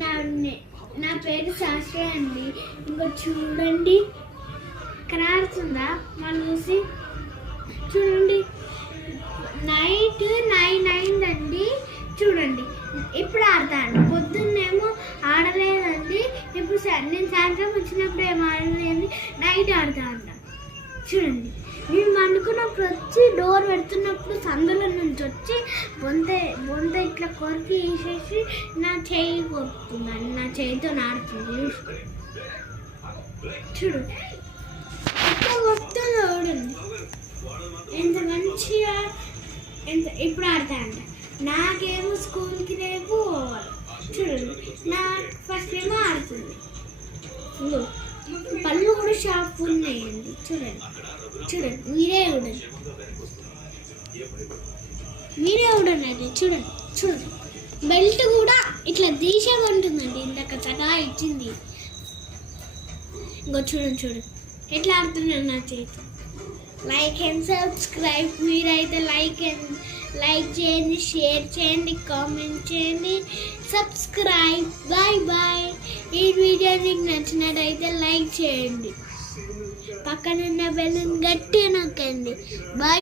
నా నా పేరు శాస్త్రి అండి. ఇంకో చూడండి, ఇక్కడ ఆడుతుందా మనం చూసి చూడండి. నైట్ 9 అయిందండి. చూడండి ఇప్పుడు ఆడతాను. పొద్దున్నేమో ఆడలేదండి. ఇప్పుడు నేను సాయంత్రం వచ్చినప్పుడు ఏమో ఆడలేదండి. నైట్ ఆడతా అంట. చూడండి, మేము అనుకున్నప్పుడు వచ్చి డోర్ పెడుతున్నప్పుడు సందులో నుంచి వచ్చి బొంత ఇట్లా కొరికి వేసేసి నా చేయి కొరుకుతుందండి. నా చేయితో ఆడుతుంది. చూడు ఇట్లా కొడుతుంది. చూడండి ఎంత మంచిగా, ఇప్పుడు ఆడతా అంట. నాకేమో స్కూల్కి రేపు చూడండి. నాకు ఫస్ట్ ఏమో ఆడుతుంది. పళ్ళు కూడా షార్ప్ ఉన్నాయండి. చూడండి మీరే చూడండి చూడండి. బెల్ట్ కూడా ఇట్లా దీక్షగా ఉంటుందండి. ఇందాక చగా ఇచ్చింది. ఇంకో చూడండి ఎట్లా ఆడుతున్నాను నా చేతి. Like and subscribe. మీరైతే లైక్ చేయండి, షేర్ చేయండి, కామెంట్ చేయండి, సబ్స్క్రైబ్. బాయ్. ఈ వీడియో మీకు నచ్చినట్టయితే లైక్ చేయండి, పక్కనున్న బెల్ గట్టిగా నొక్కండి. బాయ్.